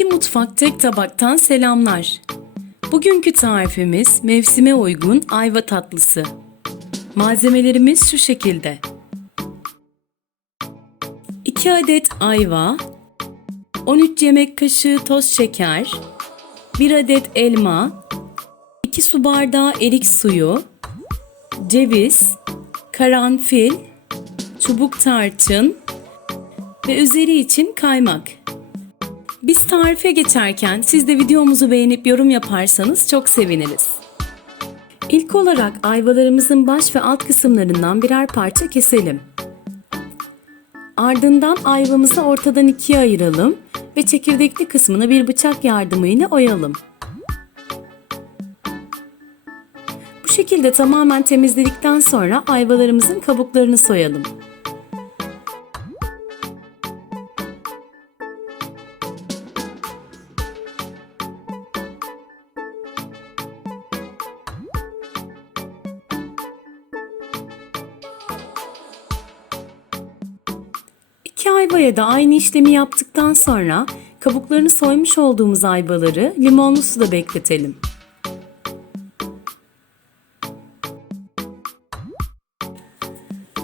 İki mutfak tek tabaktan selamlar. Bugünkü tarifimiz mevsime uygun ayva tatlısı. Malzemelerimiz şu şekilde. 2 adet ayva, 13 yemek kaşığı toz şeker, 1 adet elma, 2 su bardağı erik suyu, ceviz, karanfil, çubuk tarçın ve üzeri için kaymak. Biz tarife geçerken siz de videomuzu beğenip yorum yaparsanız çok seviniriz. İlk olarak ayvalarımızın baş ve alt kısımlarından birer parça keselim. Ardından ayvamızı ortadan ikiye ayıralım ve çekirdekli kısmını bir bıçak yardımıyla oyalım. Bu şekilde tamamen temizledikten sonra ayvalarımızın kabuklarını soyalım. İki ayvaya da aynı işlemi yaptıktan sonra kabuklarını soymuş olduğumuz ayvaları limonlu suda bekletelim.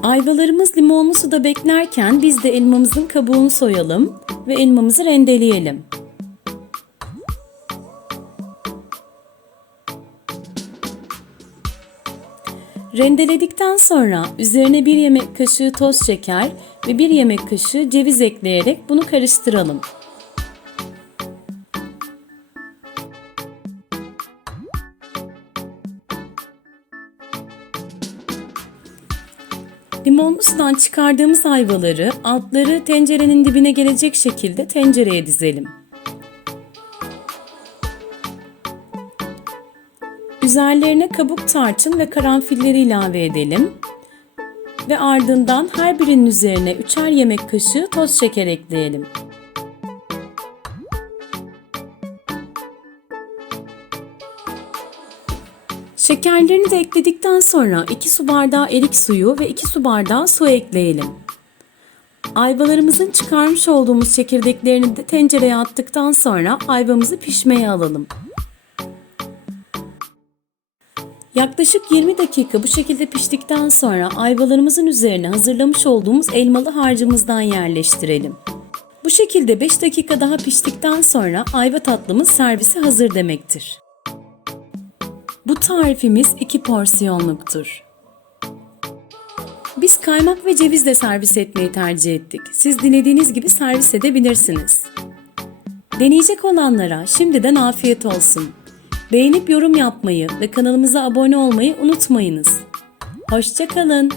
Ayvalarımız limonlu suda beklerken biz de elmamızın kabuğunu soyalım ve elmamızı rendeleyelim. Rendeledikten sonra üzerine bir yemek kaşığı toz şeker ve bir yemek kaşığı ceviz ekleyerek bunu karıştıralım. Limonlu sudan çıkardığımız ayvaları altları tencerenin dibine gelecek şekilde tencereye dizelim. Üzerlerine kabuk tarçın ve karanfilleri ilave edelim. Ve ardından her birinin üzerine üçer yemek kaşığı toz şeker ekleyelim. Şekerlerini de ekledikten sonra 2 su bardağı erik suyu ve 2 su bardağı su ekleyelim. Ayvalarımızın çıkarmış olduğumuz çekirdeklerini de tencereye attıktan sonra ayvamızı pişmeye alalım. Yaklaşık 20 dakika bu şekilde piştikten sonra ayvalarımızın üzerine hazırlamış olduğumuz elmalı harcımızdan yerleştirelim. Bu şekilde 5 dakika daha piştikten sonra ayva tatlımız servise hazır demektir. Bu tarifimiz 2 porsiyonluktur. Biz kaymak ve cevizle servis etmeyi tercih ettik. Siz dilediğiniz gibi servis edebilirsiniz. Deneyecek olanlara şimdiden afiyet olsun. Beğenip yorum yapmayı ve kanalımıza abone olmayı unutmayınız. Hoşçakalın.